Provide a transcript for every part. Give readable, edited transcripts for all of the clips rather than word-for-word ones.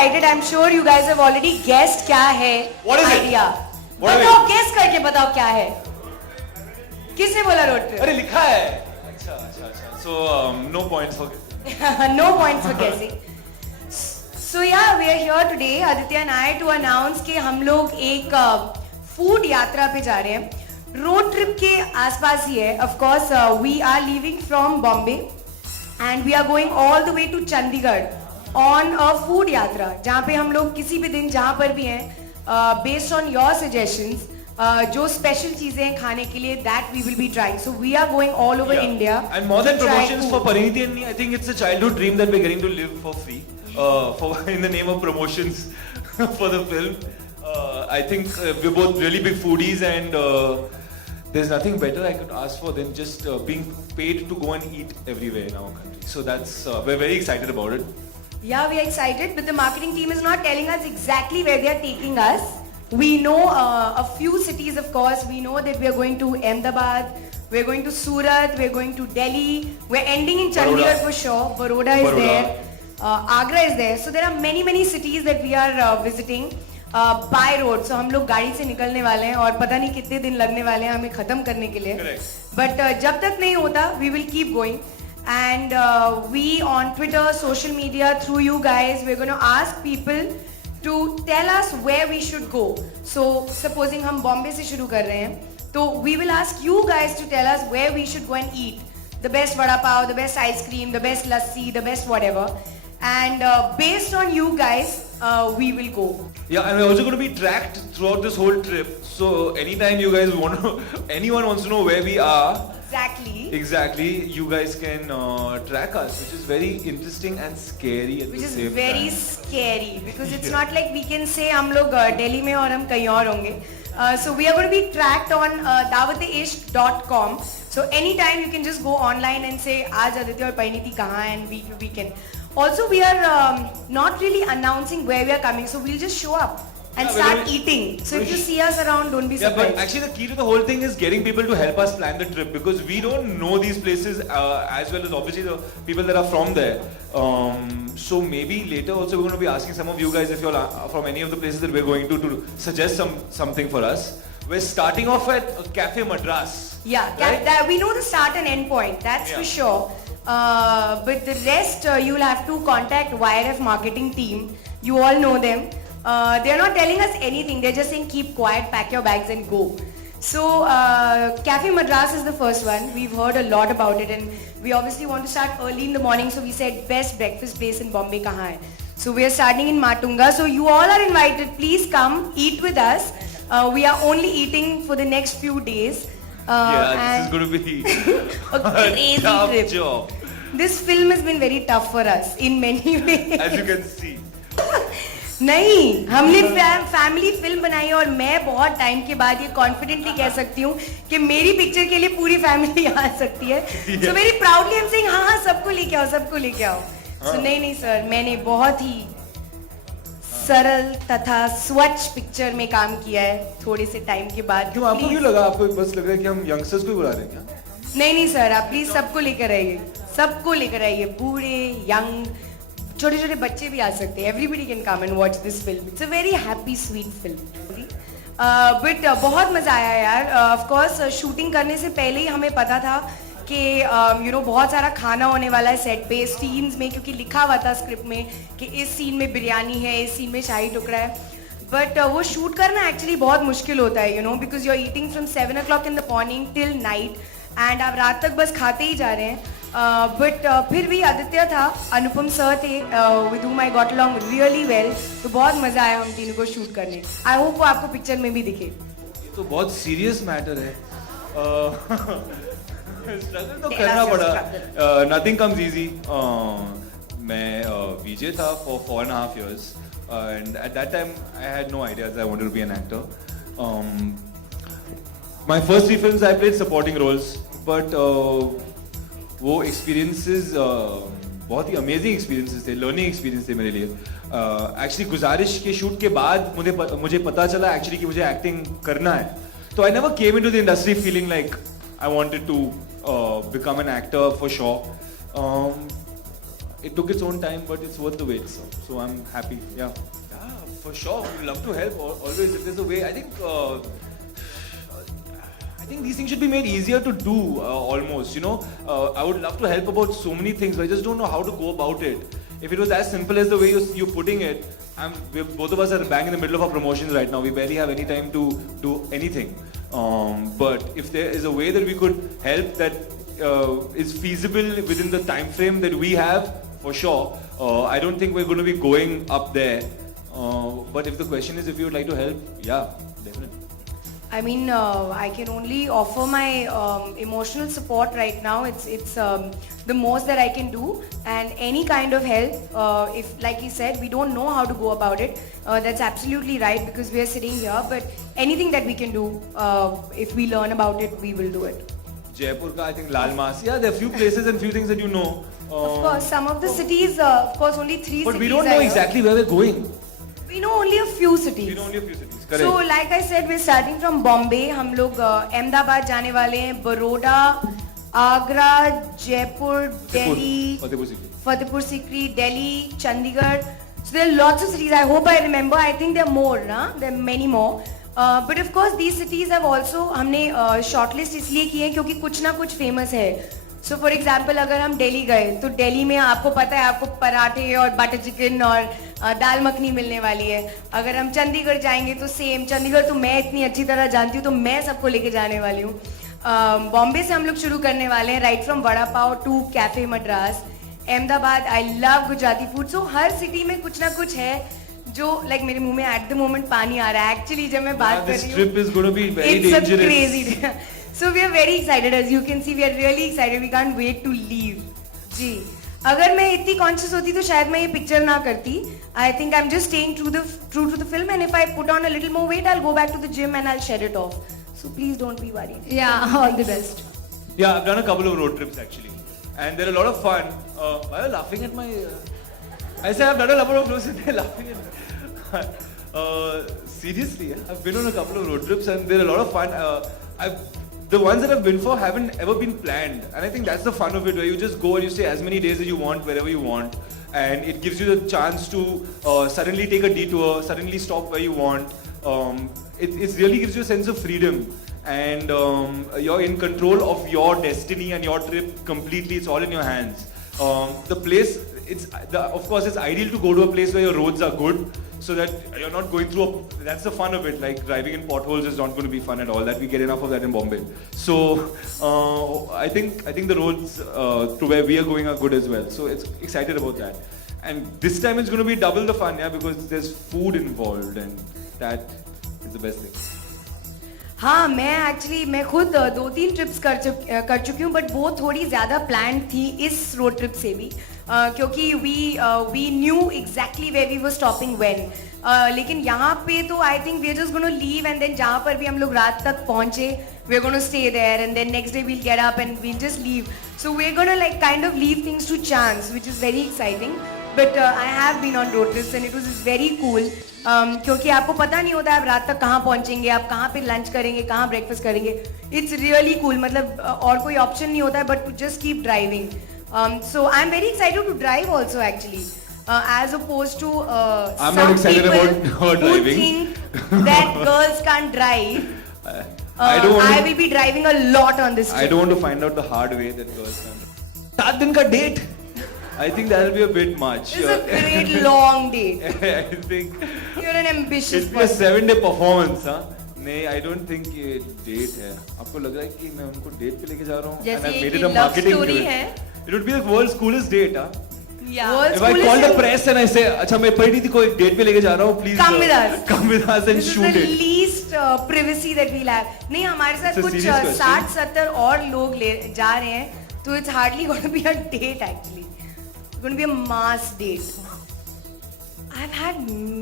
excited. I'm sure you guys have already guessed क्या है What is it? idea. What is बताओ, guess करके बताओ क्या है. किसने बोला रोड ट्रिप? अरे लिखा है. अच्छा. So no points for. No points for guessing. So yeah, we are here today, Aditya and I, to announce कि हम लोग एक फूड यात्रा पे जा रहे हैं. रोड ट्रिप के आसपास ही है. Of course, we are leaving from Bombay and we are going all the way to Chandigarh on a food यात्रा, जहाँ पे हम लोग किसी भी दिन जहाँ पर भी हैं, based on your suggestions, जो स्पेशल चीजें हैं खाने के लिए, that we will be trying. So we are going all over India. And more than to try promotions food. for Pariniti and me, I think it's a childhood dream that we're getting to live for free. For in the name of promotions for the film. I think we're both really big foodies, and there's nothing better I could ask for than just being paid to go and eat everywhere in our country. So that's we're very excited about it. Yeah, we are excited, but the marketing team is not telling us exactly where they are taking us. We know a few cities, of course. We know that we are going to Ahmedabad, we're going to Surat, we're going to Delhi, we're ending in Chandigarh for sure. Baroda is there, Agra is there. So there are many cities that we are visiting by road. So हम लोग गाड़ी से निकलने वाले हैं और पता नहीं कितने दिन लगने वाले हैं हमें खत्म करने के लिए. Correct. But जब तक नहीं होता, we will keep going. And we on Twitter, social media, through you guys, we're going to ask people to tell us where we should go. So supposing हम बॉम्बे से शुरू कर रहे हैं, तो we will ask you guys to tell us where we should go and eat. The best vada pav, the best ice cream, the best lassi, the best whatever. And based on you guys, we will go. Yeah, and we're also going to be tracked throughout this whole trip. So anytime you guys want to, anyone wants to know where we are, exactly, you guys can track us, which is very interesting and scary at Which the is same very time. scary because it's not like we can say हम लोग दिल्ली में और हम कहीं और होंगे. So we are going to be tracked on dawat-e-ishq.com. So anytime you can just go online and say आज आदित्य और परिणीति कहाँ हैं, and we can. Also we are not really announcing where we are coming, so we'll just show up and start eating. So if you see us around, don't be Yeah, surprised. but actually the key to the whole thing is getting people to help us plan the trip, because we don't know these places as well as obviously the people that are from there. So maybe later also we're going to be asking some of you guys if you're from any of the places that we're going to suggest something for us. We're starting off at Cafe Madras. Yeah, right? we know the start and end point, that's for sure. But the rest you'll have to contact YRF marketing team. You all know them. They're not telling us anything. They're just saying keep quiet, pack your bags and go. So Cafe Madras is the first one. We've heard a lot about it, and we obviously want to start early in the morning. So we said best breakfast place in Bombay kahan hai? So we are starting in Matunga. So you all are invited. Please come eat with us. We are only eating for the next few days. This is going to be a crazy tough trip. job. This film has been very tough for us in many ways. As you can see. नहीं, हमने family film बनाई और मैं बहुत time के बाद ये confidently कह सकती हूँ कि मेरी पिक्चर के लिए पूरी फैमिली आ सकती है. So very proudly I'm saying हाँ सबको लेके आओ, सबको लेके आओ. So नहीं सर, मैंने बहुत ही सरल तथा स्वच्छ पिक्चर में काम किया है थोड़े से टाइम के बाद. क्यों आपको क्यों लगा, आपको बस लग रहा है कि हम यंगस्टर्स को ही बुला रहे हैं क्या? नहीं सर, आप प्लीज सबको लेकर आइए, सबको लेकर आइए, बूढ़े, यंग, छोटे छोटे बच्चे भी आ सकते हैं. Everybody can come and watch this film. It's a very happy, sweet film. But बहुत मजा आया यार. Of course शूटिंग करने से पहले ही हमें पता था कि बहुत सारा खाना होने वाला है सेट पे, सीन्स में, क्योंकि लिखा हुआ था स्क्रिप्ट में कि इस सीन में बिरयानी है, इस सीन में शाही टुकड़ा है. बट वो शूट करना एक्चुअली बहुत मुश्किल होता है, because you are eating from 7 o'clock in the morning till night, and आप रात तक बस खाते ही जा रहे हैं. बट फिर भी आदित्य था, अनुपम सर थे, with whom I got along really well. तो बहुत मजा आया हम तीनों को शूट करने. आई होप वो आपको पिक्चर में भी दिखे. ये तो बहुत सीरियस मैटर है. स्ट्रगल तो करना पड़ा. Nothing comes easy. मैं वीजे था for 4.5 years, and at that time I had no idea that I wanted to be an actor. My first 3 films I played supporting roles, but वो experiences बहुत ही amazing experiences थे, learning experience थे मेरे लिए. Actually गुजारिश के shoot के बाद मुझे पता चला actually कि मुझे acting करना है. So I never came into the industry feeling like I wanted to become an actor for sure. it took its own time, but it's worth the wait. So I'm happy. Yeah. Yeah, for sure. We'd love to help. Always, if there's a way. I think these things should be made easier to do. Almost, you know. I would love to help about so many things, but I just don't know how to go about it. If it was as simple as the way you're putting it, both of us are bang in the middle of our promotions right now. We barely have any time to do anything. But if there is a way that we could help that is feasible within the time frame that we have, for sure. I don't think we're going to be going up there. But if the question is if you would like to help, yeah, definitely. I mean, I can only offer my emotional support right now. It's the most that I can do, and any kind of help. If, like he said, we don't know how to go about it. That's absolutely right because we are sitting here. But anything that we can do, if we learn about it, we will do it. Jaipur ka, I think Lal Mas. Yeah, there are few places and few things that you know. Of course, some of the cities, of course, only 3 cities. But we don't know are exactly where we're going. We know only a few cities. We know only a few cities. Correct. So, like I said, we're starting from Bombay. हम लोग अहमदाबाद जाने वाले हैं, Baroda, Agra, Jaipur, Delhi, Fatehpur Sikri, Delhi, Chandigarh. So there are lots of cities. I hope I remember. I think there are more, ना? There are many more. But of course, these cities have also हमने shortlist इसलिए की है क्योंकि कुछ ना कुछ famous है. So for example, अगर हम दिल्ली गए तो दिल्ली में आपको पता है आपको पराठे और बटर चिकन और दाल मखनी मिलने वाली है. अगर हम चंडीगढ़ जाएंगे तो सेम. चंडीगढ़ तो मैं इतनी अच्छी तरह जानती हूँ तो मैं सबको लेके जाने वाली हूँ. बॉम्बे से हम लोग शुरू करने वाले हैं, right from vada pav to cafe Madras. Ahmedabad, I love Gujarati food. So हर सिटी में कुछ ना कुछ है जो लाइक मेरे मुंह में एट द मोमेंट पानी आ रहा है. एक्चुअली जब मैं बात कर रही हूँ, it's a crazy. So we are very excited, as you can see, we are really excited. We can't wait to leave. जी, अगर मैं इतनी conscious होती तो शायद मैं ये picture ना करती. I think I'm just staying true to the film, and if I put on a little more weight, I'll go back to the gym and I'll shed it off. So please don't be worried. Yeah, all the best. Yeah, I've done a couple of road trips actually, and they're a lot of fun. Why are you laughing at my? I say I've done a couple of road trips, and they're laughing at me. Seriously, I've been on a couple of road trips, and they're a lot of fun. The ones that I've been for haven't ever been planned, and I think that's the fun of it, where you just go and you stay as many days as you want, wherever you want, and it gives you the chance to suddenly take a detour, suddenly stop where you want. It really gives you a sense of freedom, and you're in control of your destiny and your trip completely. It's all in your hands. The place, of course, it's ideal to go to a place where your roads are good, so that you're not going through that's the fun of it. Like driving in potholes is not going to be fun at all. That we get enough of that in Bombay. So I think the roads to where we are going are good as well. So it's excited about that. And this time it's going to be double the fun, yeah, because there's food involved, and that is the best thing. हाँ, मैं खुद 2-3 trips कर चुकी हूँ, but वो थोड़ी ज़्यादा plan थी इस रोड ट्रिप से भी, क्योंकि we knew exactly where we were stopping when. लेकिन यहाँ पे तो I think we are just gonna leave, and then जहाँ पर भी हम लोग रात तक पहुँचे, we are gonna stay there, and then next day we'll get up and we'll just leave. So we are gonna like kind of leave things to chance, which is very exciting. But I have been on road trips and it was very cool, क्योंकि आपको पता नहीं होता आप रात तक कहाँ पहुँचेंगे, आप कहाँ पे लंच करेंगे, कहाँ ब्रेकफास्ट करेंगे. It's really cool. मतलब और कोई ऑप्शन नहीं होता है but to just keep driving. So I'm very excited to drive also actually, as opposed to I'm some not excited people about who driving. think that girls can't drive. I will be driving a lot on this trip. I don't want to find out the hard way that girls can. 7 दिन का date. I think that will be a bit much. It's a great long date. I think You're an ambitious it'll be a person. 7-day performance, huh? नहीं, I don't think ये date है. आपको लग रहा है कि मैं उनको डेट पे लेके जा रहा हूँ? जैसे And I made ये it a love marketing story to it. है. It would be the world's coolest date, huh? Yeah. World's If I coolest call the date. press and I say, अच्छा मैं परिणीति को एक डेट पे लेके जा रहा हूँ, please Come with us. come with us and This is shoot the it. least privacy that we'll have. नहीं, हमारे साथ It's a कुछ serious question. 60-70 और लोग जा रहे हैं, तो it's hardly going to be a date actually. It's going to be a mass date. I've had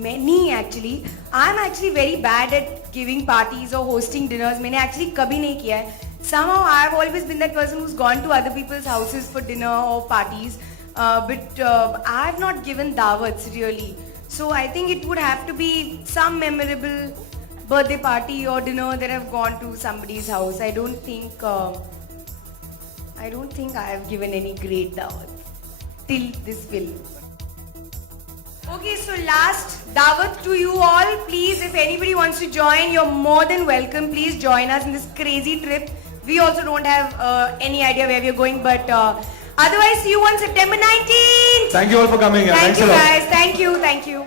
many actually. I'm actually very bad at giving parties or hosting dinners. मैंने actually कभी नहीं किया है. Somehow I've always been that person who's gone to other people's houses for dinner or parties, but I've not given dawats really. So I think it would have to be some memorable birthday party or dinner that I've gone to somebody's house. I don't think I have given any great dawats. till this film. Okay, so last dawat to you all. Please, if anybody wants to join, you're more than welcome. Please join us in this crazy trip. We also don't have any idea where we're going, but otherwise, see you on September 19th. Thank you all for coming. Thank Thanks you a lot. guys. Thank you. Thank you.